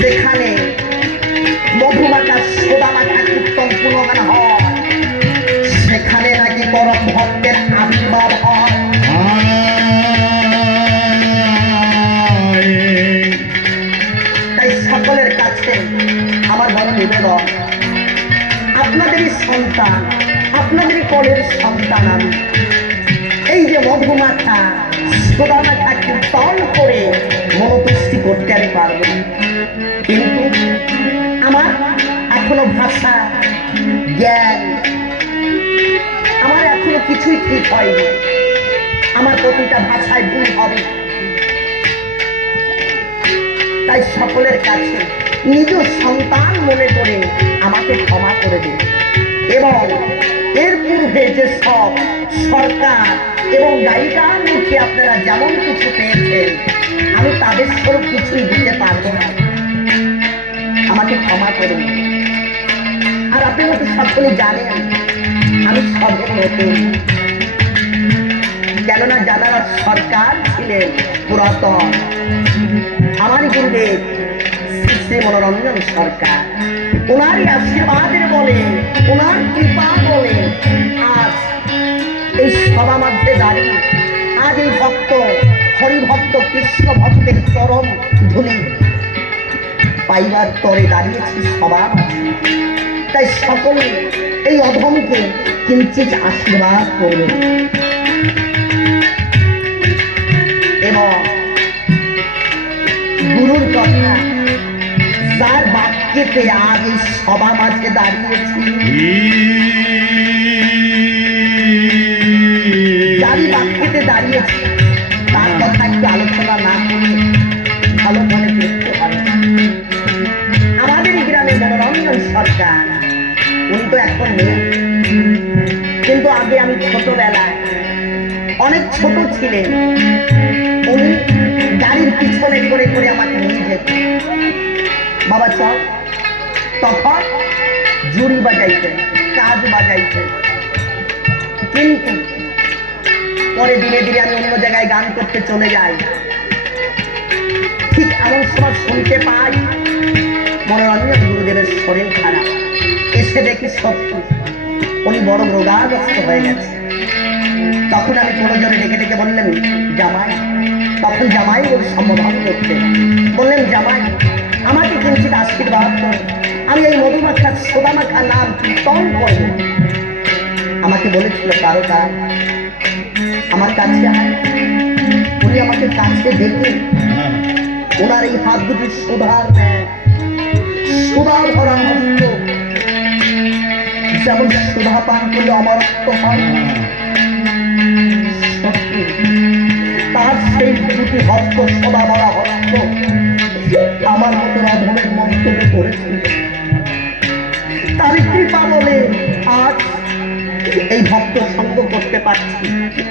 যেখানে মধুমাখা সোদামাখা কীর্তন পুনগান হয় সেখানে নাকি পরম ভক্তের আবির্ভাব হয়। কাছে আমার বড় নিবেদন, আপনাদেরই সন্তান, আপনাদেরই কোলের সন্তান আমি। এই যে মধুমাখা সুদামাখা কীর্তন করে মনোতুষ্টি করতে আমি পারবো না, কিন্তু আমার এখনো ভাষা জ্ঞান আমার এখনো কিছুই ঠিক হয়নি। আমার প্রতিটা ভাষায় ভুল হবে, তাই সকলের কাছে নিজ সন্তান মনে করে আমাকে ক্ষমা করে দিন। এবং এর পূর্বে যে সব সরকার এবং গায়িকার মুখে আপনারা যেমন কিছু পেয়েছেন, আমি তাদের স্বরূপ কিছুই দিতে পারবো না, আমাকে ক্ষমা করে দিন। আর আপনি হয়তো সকলে জানেন আমি সর্ব নতুন, কেননা যারা সরকার ছিলেন পুরাতন, আমারই গুরুদেব শ্রী শ্রী মনোরঞ্জন সরকার, ওনারই আশীর্বাদের বলে, ওনার কৃপা বলে আজ এই সভা মধ্যে দাঁড়িয়ে আজ এই ভক্ত হরিভক্ত কৃষ্ণ ভক্তের চরম ধুলি পাইবার তরে দাঁড়িয়েছি সভা। তাই সকলে এই অধমকে কিঞ্চিত আশীর্বাদ করবে এবং গুরুর কথা যার বাক্যেতে আজ এই সভা মাঝে দাঁড়িয়েছি, যারই বাক্যেতে দাঁড়িয়েছি তার কথা একটু আলোচনা না করে ভালো মনে দেখতে পারে। আমাদের গ্রামে মনোরঞ্জন সরকার, উনি তো এখন নেই, কিন্তু আগে আমি ছোটবেলায় অনেক ছোট ছিলেন, উনি গাড়ির পিছনে করে করে আমাকে নিয়ে যেত, বাবা চল। তখন জুড়ি বাজাইতেন, কাজ বাজাইতেন, কিন্তু পরে ধীরে ধীরে আমি অন্য জায়গায় গান করতে চলে যাই। ঠিক এমন সময় শুনতে পাই মনোরঞ্জন গুরুদেবের শরীর খারাপ। এসে দেখি সত্যি উনি বড় রোগাগ্রস্ত হয়ে গেছে। তখন আমি কোনো জনে ডেকে ডেকে বললেন জামাই, তখন জামাই ওর সম্বোধন করতে বললেন জামাই আমাকে কিঞ্চিত আশীর্বাদ করো, আমি এই মধুমাখা সুদামাখা নাম কীর্তন করব। আমাকে বলেছিল কারো কার আমার কাছে আয়। উনি আমাকে কাছে দেখে ওনার এই হাত দুটি সুধার নেয়, সুধা ভরা হস্ত, যেমন সুধা পান করলে অমরত্ব হয়, তার সেই দুটি হস্ত সদা ভরা হস্ত আমার মতো অধমের মস্তকে করেছিল। তার কৃপা বলে আজ এই ভক্ত সঙ্গ করতে পারছি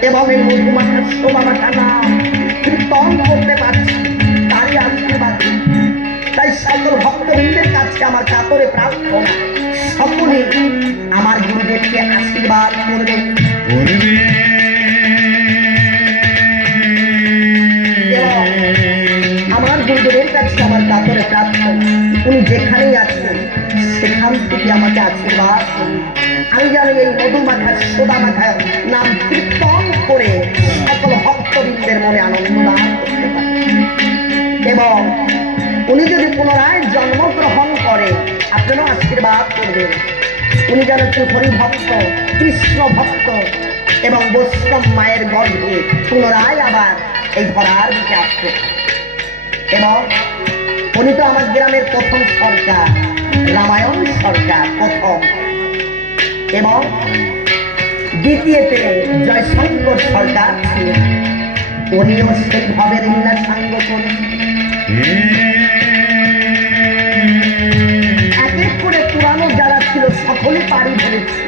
এবং এই মধুমাখা সুদামাখা নাম কীর্তন করতে পারছি, তারই আশীর্বাদ। তাই সকল ভক্তবৃন্দের কাছে আমার কাতরে প্রার্থনা, সকলে আমার গুরুদেবকে আশীর্বাদ করবে। আমার গুরুদেবের কাছে আমার কাতরে প্রার্থনা, উনি যেখানেই আছেন সেখান থেকে আমাকে আশীর্বাদ করুন। আমি যেন এই মধুমাখা সুদামাখা নাম কীর্তন করে সকল ভক্তবৃন্দের মনে আনন্দ দান করতে পারি। এবং উনি যদি পুনরায় জন্মগ্রহণ করে আপনারও আশীর্বাদ করবেন। উনি যেন একটু হরিভক্ত কৃষ্ণ ভক্ত এবং বৈষ্ণব মায়ের গর্ভে পুনরায় আবার এই ধরার দিকে আসবে। এবং উনি তো আমার গ্রামের প্রথম সরকার, রামায়ণ সরকার প্রথম, এবং দ্বিতীয়তে জয়শঙ্কর সরকার ছিলেন, উনিও সেইভাবে লীলা সাঙ্গ করেন। এক এক করে পুরানো যারা ছিল সকলে পাড়ি ধরেছে,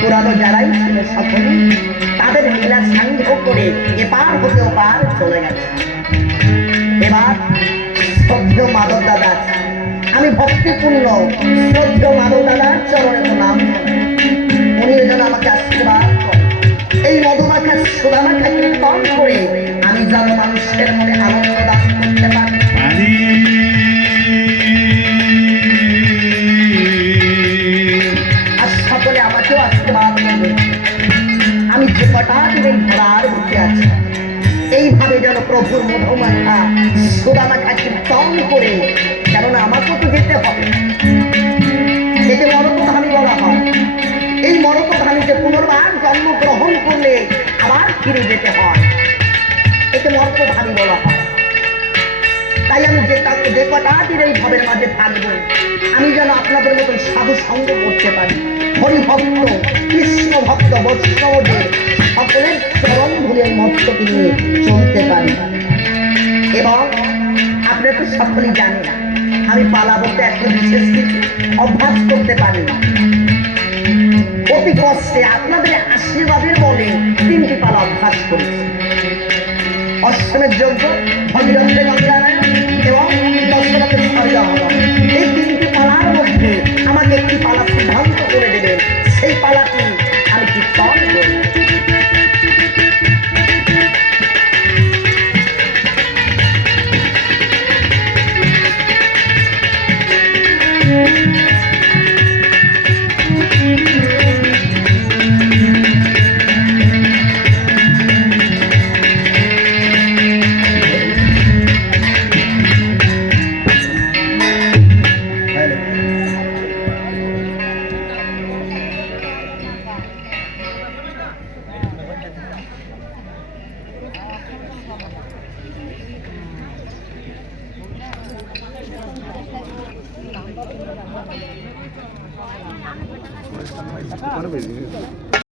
পুরানো যারাই ছিল সকলে তাদের লীলা সাঙ্গ করে এপার হতে ওপার চলে গেছে। এবার শ্রদ্ধেয় মাধব দাদা, আমি ভক্তিপূর্ণ শ্রদ্ধেয় মাধব দাদার চরণে প্রণাম, উনি যেন আমাকে আশীর্বাদ করেন। এই মধুমাখা সুদামাখা কীর্তন করে আমি যেন মানুষের মনে আনন্দ দান করতে পারি। আর সকলে আমাকেও আশীর্বাদ করবে। আমি যে কটা দিন এই ধরার বুকে আছি, এইভাবে যেন প্রভুর মধুমাখা সুদামাখা কীর্তন করে যেতে হবে। একে মরণধানী বলা হয়। এই মরণধানীতে পুনর্বার জন্মগ্রহণ করলে আবার ফিরে যেতে হয়, একে মরণধানী বলা হয়। তাই আমি যে কটা দিন এই ভবের মাঝে থাকবো, আমি যেন আপনাদের মতন সাধু সঙ্গ করতে পারি, হরিভক্ত কৃষ্ণ ভক্ত বৈষ্ণবদের সকলের চরণ ধরে মস্তকে নিয়ে চলতে পারি। এবং আপনারা তো সকলেই জানেন আমি পালা বলতে একটা বিশেষ কিছু অভ্যাস করতে পারি না। অতি কষ্টে আপনাদের আশীর্বাদের বলে 3টি পালা অভ্যাস করেছি। অষ্টমের যজ্ঞ, ভগীরথের গঙ্গারায়ণ এবং দশরথের স্বর্গহরণ। এই 3টি পালার মধ্যে আমাকে একটি পালা সিদ্ধান্ত করে দেবেন, সেই পালাটি আমি কীর্তন করব। পারবে